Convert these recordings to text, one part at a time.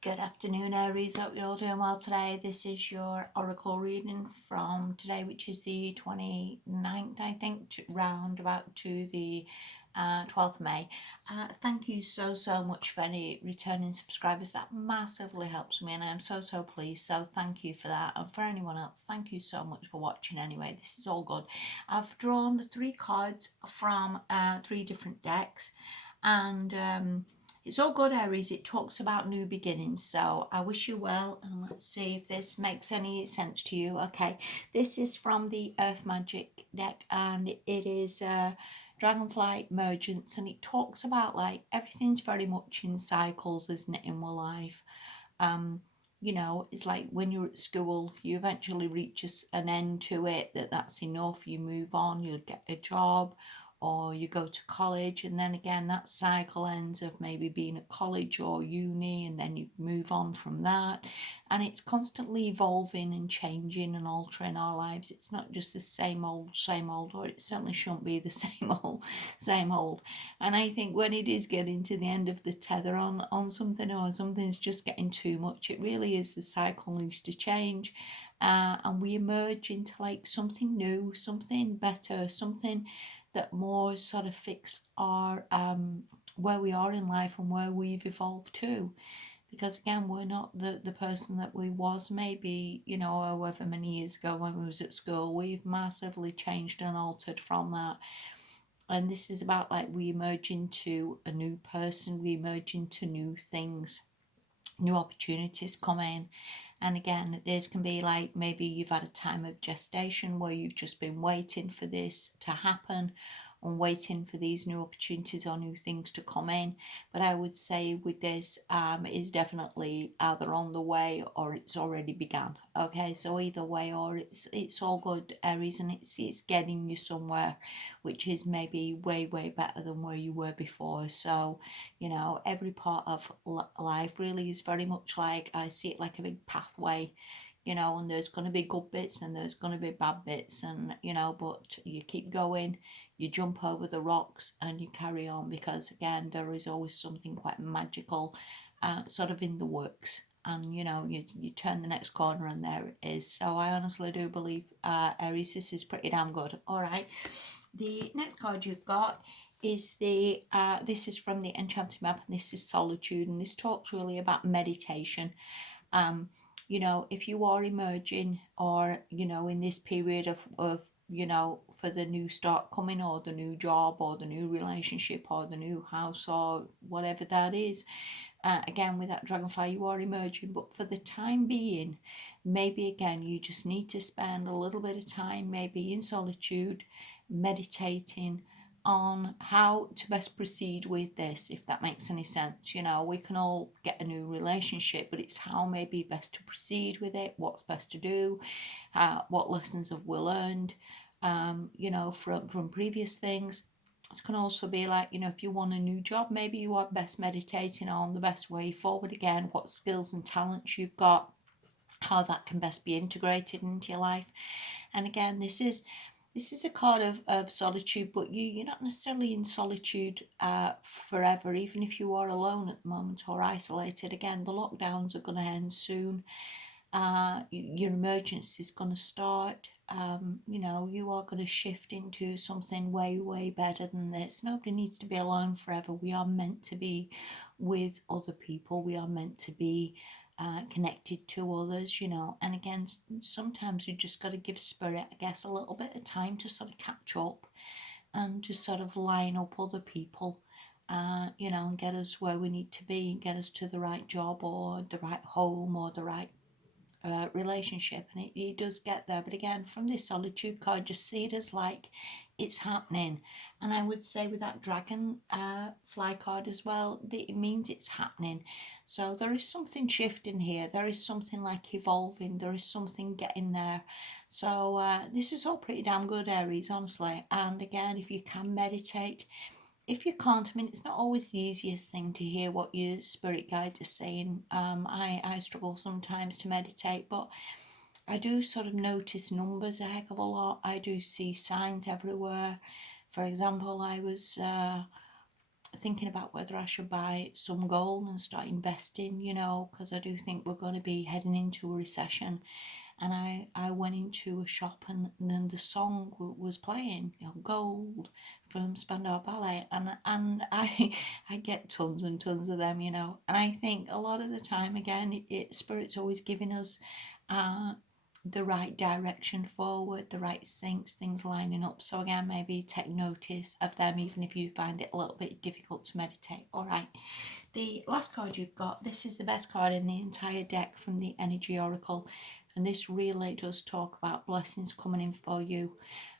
Good afternoon, Aries. Hope you're all doing well today. This is your oracle reading from today, which is the 29th, I think, round about to the 12th of May. Thank you so much for any returning subscribers. That massively helps me, and I'm so pleased. So thank you for that. And for anyone else, thank you so much for watching anyway. This is all good. I've drawn the three cards from three different decks, and it's all good, Aries. It talks about new beginnings. So I wish you well, and let's see if this makes any sense to you. Okay, this is from the Earth Magic deck, and it is Dragonfly Emergence, and it talks about like everything's very much in cycles, isn't it, in our life? Um, it's like when you're at school, you eventually reach an end to it, that's enough, you move on, you'll get a job, or you go to college, and then again that cycle ends of maybe being at college or uni, and then you move on from that, and it's constantly evolving and changing and altering our lives. It's not just the same old, or it certainly shouldn't be the same old. And I think when it is getting to the end of the tether on something, or something's just getting too much, it really is, the cycle needs to change. And we emerge into like something new, something better, something that more sort of fits our where we are in life and where we've evolved to. Because again, we're not the person that we was maybe, however many years ago when we was at school. We've massively changed and altered from that. And this is about like we emerge into a new person, we emerge into new things, new opportunities come in. And again, this can be like maybe you've had a time of gestation where you've just been waiting for this to happen and waiting for these new opportunities or new things to come in. But I would say with this, it is definitely either on the way or it's already begun. Okay, so either way, or it's all good, Aries, and it's getting you somewhere, which is maybe way better than where you were before. So every part of life really is very much like, I see it like a big pathway, and there's going to be good bits and there's going to be bad bits, and but you keep going, you jump over the rocks and you carry on, because again there is always something quite magical sort of in the works. And you turn the next corner and there it is. So I honestly do believe, Aries, this is pretty damn good. All right, the next card you've got is the this is from the Enchanted Map, and this is Solitude, and this talks really about meditation. um if you are emerging, or in this period of for the new start coming, or the new job, or the new relationship, or the new house, or whatever that is, again with that dragonfly, you are emerging, but for the time being, maybe again you just need to spend a little bit of time maybe in solitude, meditating on how to best proceed with this, if that makes any sense. We can all get a new relationship, but it's how maybe best to proceed with it, what's best to do, what lessons have we learned, from previous things. It can also be like, if you want a new job, maybe you are best meditating on the best way forward, again, what skills and talents you've got, how that can best be integrated into your life. And again, this is a card of solitude, but you're not necessarily in solitude forever, even if you are alone at the moment or isolated. Again, the lockdowns are going to end soon. Your emergency is going to start. You are going to shift into something way better than this. Nobody needs to be alone forever. We are meant to be with other people. We are meant to be connected to others, and again, sometimes you just got to give spirit, I guess, a little bit of time to sort of catch up and just sort of line up other people, and get us where we need to be, and get us to the right job, or the right home, or the right relationship. And it does get there, but again, from this solitude card, just see it as like it's happening. And I would say with that dragon fly card as well, it means it's happening. So there is something shifting here, there is something like evolving, there is something getting there. So this is all pretty damn good, Aries, honestly. And again, if you can meditate, if you can't, I mean, it's not always the easiest thing to hear what your spirit guides are saying. I struggle sometimes to meditate, but I do sort of notice numbers a heck of a lot. I do see signs everywhere. For example, I was thinking about whether I should buy some gold and start investing, because I do think we're going to be heading into a recession. And I went into a shop, and then the song was playing, Gold from Spandau Ballet, and I get tons and tons of them, and I think a lot of the time, again, Spirit's always giving us uh, the right direction forward, the right things lining up. So again, maybe take notice of them, even if you find it a little bit difficult to meditate. All right. The last card you've got, this is the best card in the entire deck from the Energy Oracle. And this really does talk about blessings coming in for you.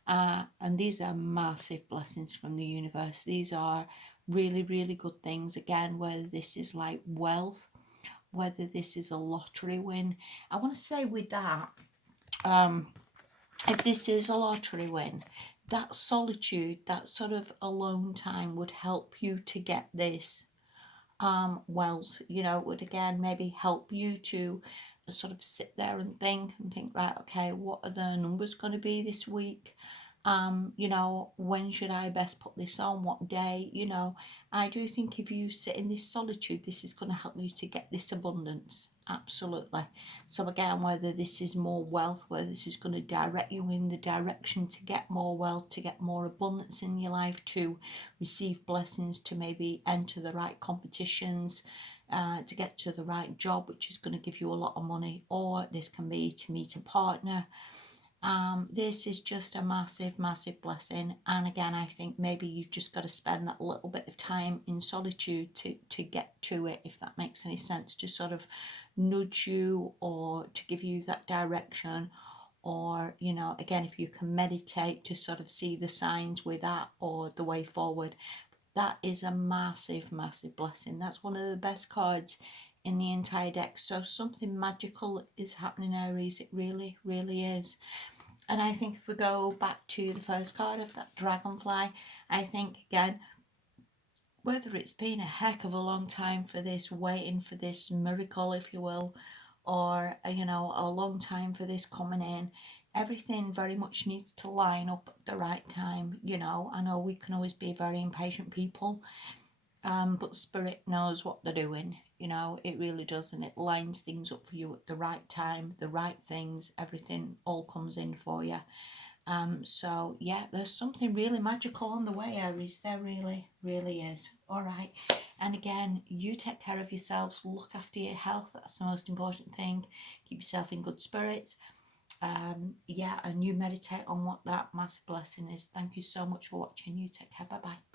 And these are massive blessings from the universe. These are really, really good things. Again, whether this is like wealth, whether this is a lottery win. I want to say with that, if this is a lottery win, that solitude, that sort of alone time would help you to get this wealth. It would again maybe help you to sort of sit there and think, right, okay, what are the numbers going to be this week? When should I best put this on? What day? I do think if you sit in this solitude, this is going to help you to get this abundance. Absolutely. So again, whether this is more wealth, whether this is going to direct you in the direction to get more wealth, to get more abundance in your life, to receive blessings, to maybe enter the right competitions, to get to the right job, which is going to give you a lot of money, or this can be to meet a partner. This is just a massive, massive blessing. And again, I think maybe you've just got to spend that little bit of time in solitude to get to it, if that makes any sense, to sort of nudge you or to give you that direction. Or, again, if you can meditate to sort of see the signs with that or the way forward, that is a massive, massive blessing. That's one of the best cards in the entire deck. So something magical is happening, Aries. It really, really is. And I think if we go back to the first card of that dragonfly, I think again, whether it's been a heck of a long time for this, waiting for this miracle, if you will, or a long time for this coming in, everything very much needs to line up at the right time. I know we can always be very impatient people, but Spirit knows what they're doing. It really does, and it lines things up for you at the right time, the right things, everything all comes in for you. So yeah, there's something really magical on the way, Aries. There really, really is. All right. And again, you take care of yourselves, look after your health. That's the most important thing. Keep yourself in good spirits. Yeah, and you meditate on what that massive blessing is. Thank you so much for watching. You take care. Bye bye.